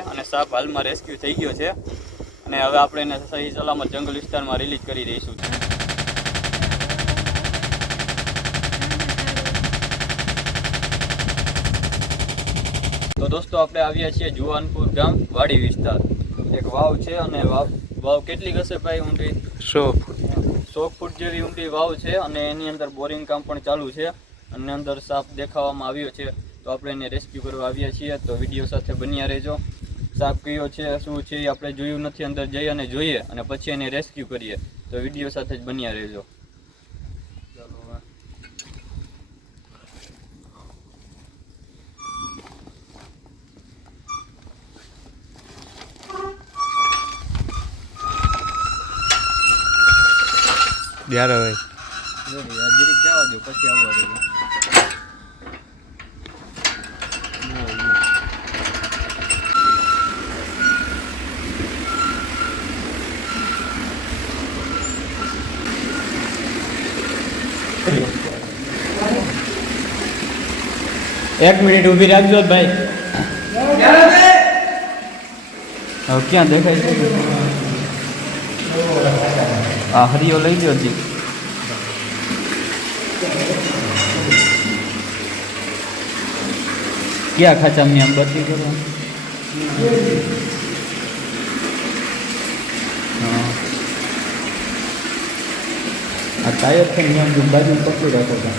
અને સાપ હાલમાં રેસ્ક્યુ થઈ ગયો છે અને હવે આપણે એને સહી સલામત જંગલ વિસ્તારમાં રિલીઝ કરી દઈશું. તો દોસ્તો આપણે આવ્યા છીએ જુવાનપુર ગામ વાડી વિસ્તાર. એક વાવ છે અને વાવ કેટલી હશે ભાઈ ઊંડી? 100 ફૂટ જેવી ઊંડી વાવ છે અને એની અંદર બોરિંગ કામ પણ ચાલુ છે અને અંદર સાપ દેખાવામાં આવ્યો છે. તો આપણે એને રેસ્ક્યુ કરવા આવ્યા છીએ, તો વિડીયો સાથે બન્યા રહેજો. સાપ કયો છે શું છે એ આપણે જોયું નથી, અંદર જઈ અને જોઈએ અને પછી એને રેસ્ક્યુ કરીએ. તો વિડીયો સાથે જ બન્યા રહેજો. યાર ભાઈ જરીક જવા દો પછી આવવા દેજો. એક મિનિટ ઊભી રાખજો ભાઈ. હવે ક્યાં દેખાય છે? આ હરિયો લઈ ગયો જી. ક્યાં ખાચામાં આમ બત્તી કરો? આ ટાયર છે ને આમ બાજુ પકડી રાખો છો.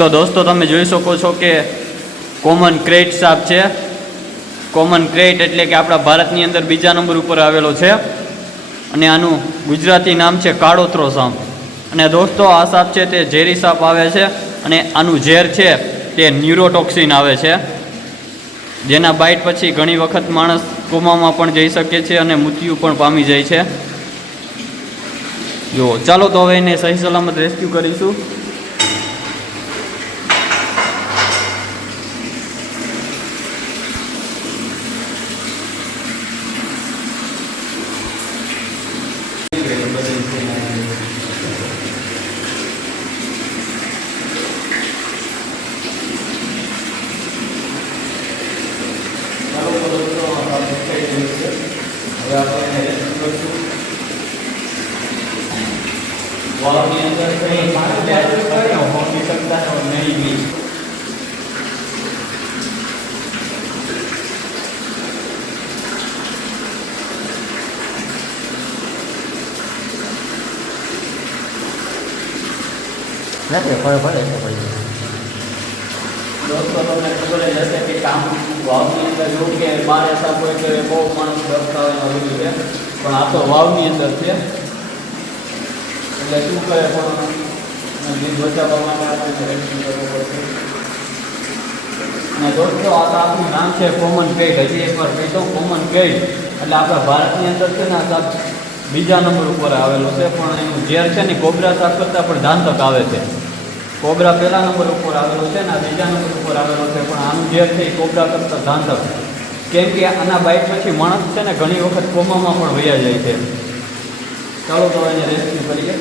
તો દોસ્તો તમે જોઈ શકો છો કે કોમન ક્રેટ સાપ છે. કોમન ક્રેટ એટલે કે આપણા ભારતની અંદર બીજા નંબર ઉપર આવેલો છે અને આનું ગુજરાતી નામ છે કાળોતરો સાપ. અને દોસ્તો આ સાપ છે તે ઝેરી સાપ આવે છે અને આનું ઝેર છે તે ન્યુરોટોક્સિન આવે છે, જેના બાઇટ પછી ઘણી વખત માણસ કોમામાં પણ જઈ શકે છે અને મૃત્યુ પણ પામી જાય છે. જો ચાલો તો હવે એને સહી સલામત રેસ્ક્યુ કરીશું. વાવની અંદર કઈ પહોંચી શકતા નહીં બી. દોસ્તો તમને ખબર જ હશે કે કામ વાવની અંદર જોવું કે બાર સાપ હોય કે બહુ માણસ ડરતા હોય બધું છે, પણ આ તો વાવની અંદર છે એટલે શું કરે પણ જીવ બચાવવા માટે આપણે રેસ્ક્યુ કરવો પડશે. અને દોસ્તો આ સાપનું નામ છે કોમન ક્રેટ. હજી એકવાર કહી દઉં, કોમન ક્રેટ એટલે આપણા ભારતની અંદર છે ને આ સાપ બીજા નંબર ઉપર આવેલો છે, પણ એનું ઝેર છે ને કોબરા સાપ કરતાં પણ ઘાતક આવે છે. કોબરા પહેલા નંબર ઉપર આવેલો છે ને આ બીજા નંબર ઉપર આવેલો છે, પણ આનું ઝેર છે એ કોબરા કરતાં ઘાતક, કેમ કે આના બાઇટ પછી માણસ છે ને ઘણી વખત કોમામાં પણ વયા જાય છે. ચાલો તો એને રેસ્ક્યુ કરીએ.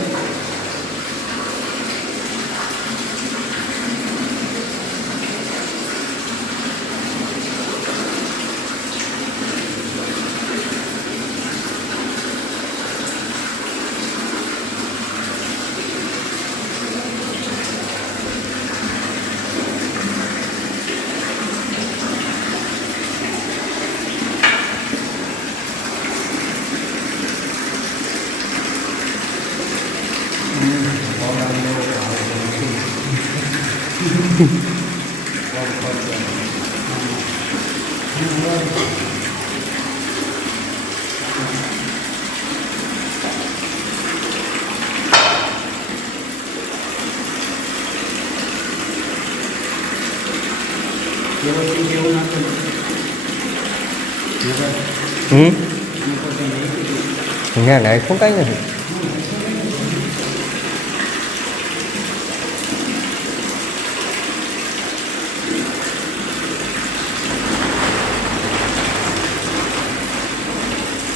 ના નાખ્યું કાંઈ નથી.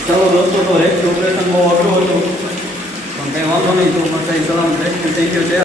ચલો ચાલો દોસ્તો, તો રેસ્ક્યુ ઓપરેશન બહુ અઘરું હતું, પણ કંઈ વાંધો નહીં, તો સહી સલામત રેસ્ક્યુ થઈ ગયો છે.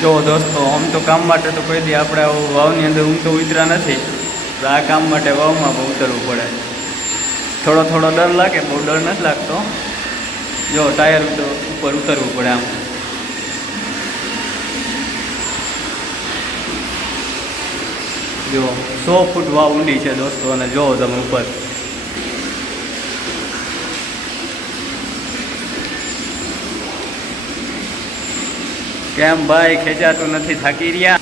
જો દોસ્તો, આમ તો કામ માટે તો કોઈ દી આપણે વાવની અંદર ઊંઘતો ઉતરા નથી, તો આ કામ માટે વાવમાં બહુ ઉતરવું પડે. થોડો થોડો ડર લાગે, બહુ ડર નથી લાગતો. જો ટાયર ઉપર ઉતરવું પડે આમ. જો 100 ફૂટ વાવ ઊંડી છે દોસ્તો, અને જો તમે ઉપર. કેમ ભાઈ, ખેંચાતું નથી, થાકી રહ્યા?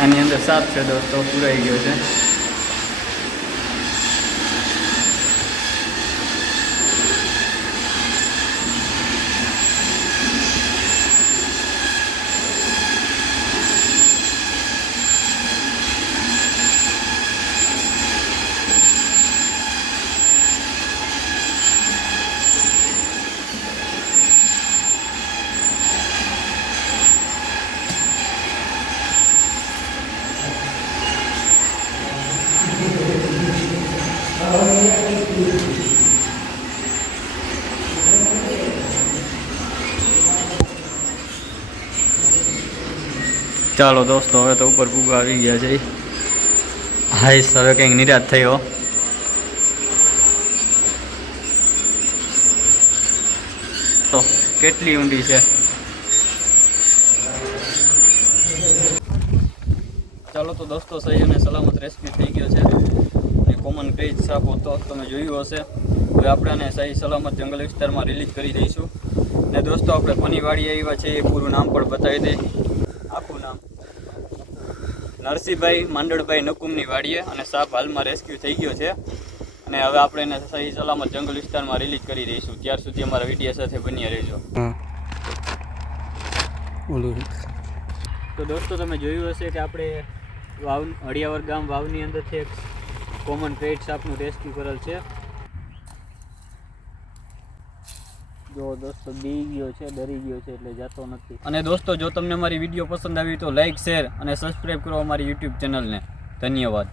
આની અંદર સાપ છે દોસ્તો, પૂરાઈ ગયો છે. ચાલો દોસ્તો, હવે તો ઉપર પૂગા આવી ગયા છે. હાઈસ, હવે કંઈક નિરાશ થયો. તો કેટલી ઊંડી છે. ચાલો તો દોસ્તો, સહી અને સલામત રેસ્ક્યુ થઈ ગયો છે. અને કોમન ક્રેજ સાપ હતો, તમે જોયું હશે. હવે આપણે આને સહી સલામત જંગલ વિસ્તારમાં રિલીઝ કરી દઈશું. ને દોસ્તો, આપણે કોની વાડી આવ્યા છે એ પૂરું નામ પણ બતાવી દઈ. આખું નામ નરસિંહભાઈ માંડળભાઈ નકુમની વાડીએ, અને સાપ હાલમાં રેસ્ક્યુ થઈ ગયો છે. અને હવે આપણે એને સહી સલામત જંગલ વિસ્તારમાં રિલીઝ કરી દઈશું. ત્યાર સુધી અમારા વિડીયો સાથે બન્યા રહેજો. તો દોસ્તો, તમે જોયું હશે કે આપણે હળિયાવર ગામ વાવની અંદરથી એક કોમન ક્રેટ સાપનું રેસ્ક્યુ કરેલ છે. જો દોસ્તો, બી ગયો છે, ડરી ગયો છે, એટલે જતો નથી. અને દોસ્તો, જો તમને મારી વિડીયો પસંદ આવી તો લાઈક, શેર અને સબસ્ક્રાઈબ કરો અમારી યુટ્યુબ ચેનલને. ધન્યવાદ.